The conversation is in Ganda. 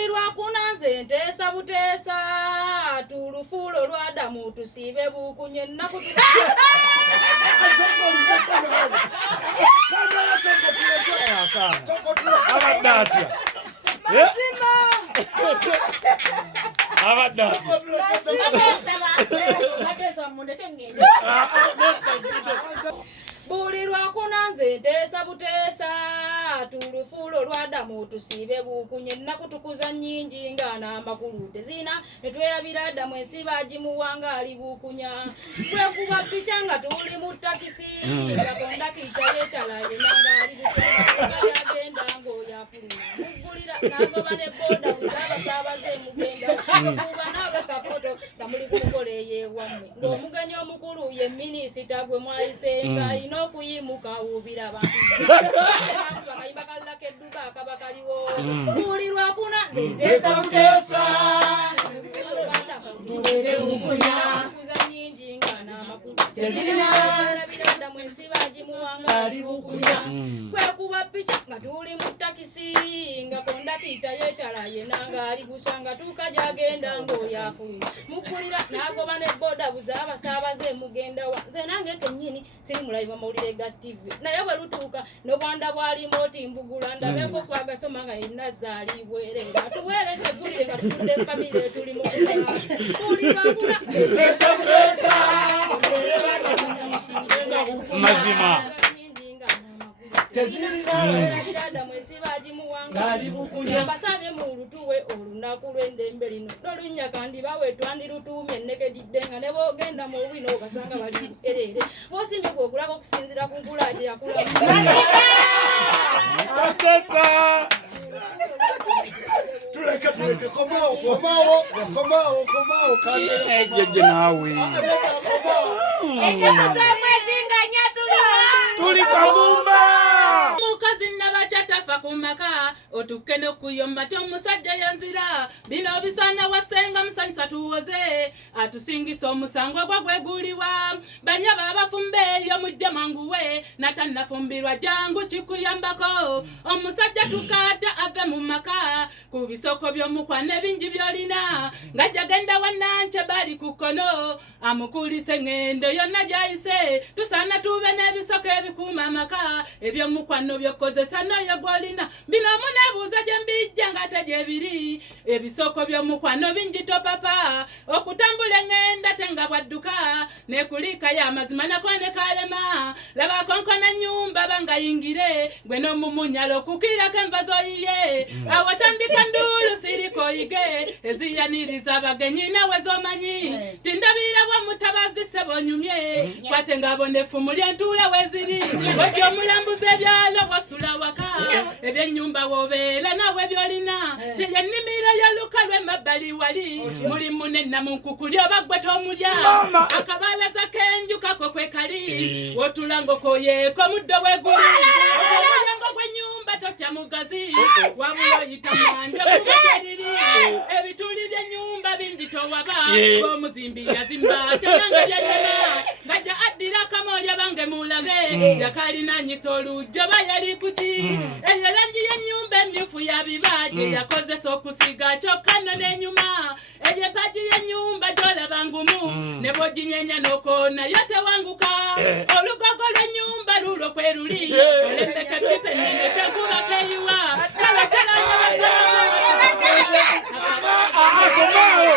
bulirwa kunanze nteesa buteesa tulufuulo lwadamu tusiibe bukunye ennaku bulirwa kunanze nteesa buteesa tulufuulo lwadamu tusiibe bukunye ennaku tukuza nnyingi nga n'amakulu tezina ne twerabira addamu ensiba agimuwanga ali bukunya twekuba pica nga tuli mu takisi nga kondakita yeetala yenanga ali busagenda ng'oyafuluma muggulira n'agoba ne booda buzaabasaabaze mugenda okuba naabe kafoto nga muli ku nkola eyeewammwe ng'omugenyi omukulu ye minisita gwe mwayisenga alina okuyimuka wuubira abantu bakalako edduka akaba kaliwo bulirwa kunanze nteesa buteesa tubeere bukunya kuza nnyingi nga n'amakulu tezirina erabira addamu ensiba agimuwanga ali bukunya kwekuba pica nga tuli mu takisi nga kondakita yeetala yenanga ali busa nga tuuka gy'agenda ng'oyafuluma mukulira n'agoba ne booda buzaabasaabaze mugenda wa nze nange kennyini siri mulayiva mawulire ga TV naye bwe lutuuka n'obwanda bwalimu oti mbugula ndabeko kwagasoma nga yenna zaalibwerera tuweereze eggulire nga tutudde famire tuli mu kulibakula mazima Addamu ensiba agimuwanga mbasabye mu lutuwe olunaku lw'endembe lino n'olunnya kandi bawe twandirutuumye ennekedidde nga ne boogenda mu bwino obasanga bali erere bosimbye kwokulako okusinziira ku nkula gye yakulamu tuleke komaawo ejeje naawe tuli kagumba mukazi nabachatafa kumaka otukene okuyomba omusajja yanzira bino bisana wasenga musanyisa tuwoze atusingisa omusango gwa gweguliwa banyaba abafumbe yo mujja manguwe natannafumbirwa jangu kikuyambako omusajja tukata ave mu maka ku bisoko by'omukwane bingi byolina ngajja genda wannanche bali kukono amukulise ngendo yonna gyayise tusana tube n'ebisoko ebikuuma amaka ebyomukwano byokozesa noyo gwolina bino munebuuza gye mbijja nga tegyebiri ebisoko by'omukwano bingi topapa okutambula engenda tenga bwadduka nekulika y'amazima nakone kalema laba konkona nyumba bangayingire gwe n'omumunyalo okukirako enva zoyiye awatandika ndulu sirikoyige eziyaniriza abagenyi nawe zomanyi tindabira bwa mutabazi sebonyumye kwate ngabonefumu lyentula weziri wejja omulambuza ebyalo wasula waka ebyennyumba wobeera nawe byolina teyennimiro y'oluka lw'emabbali wali mulimu nennamunkuku lyoba gwe tomulya akabalaza k'enju kako kwe kali wotulanga okoyeeko muddo weguli omulyango gw'ennyumba totya mugazi wabula oyita mwanja kubateriri ebituli by'ennyumba bingi towaba omuzimbi yazimba tenanga byanyama ngajja addira akamoolya bange mulabe yakalinanyisa olujjo bayali kuki eyo langi y'ennyumba emyufu yabibaje yakozesa okusiga kyokka nno n'enyuma eyo empaji y'ennyumba gyolaba ngumu ne bw'oginyenya n'okoona yo tewanguka olugogo lw'ennyumba lulo kwe luli olembeka pipe nnene tekuba keyiwa komaawo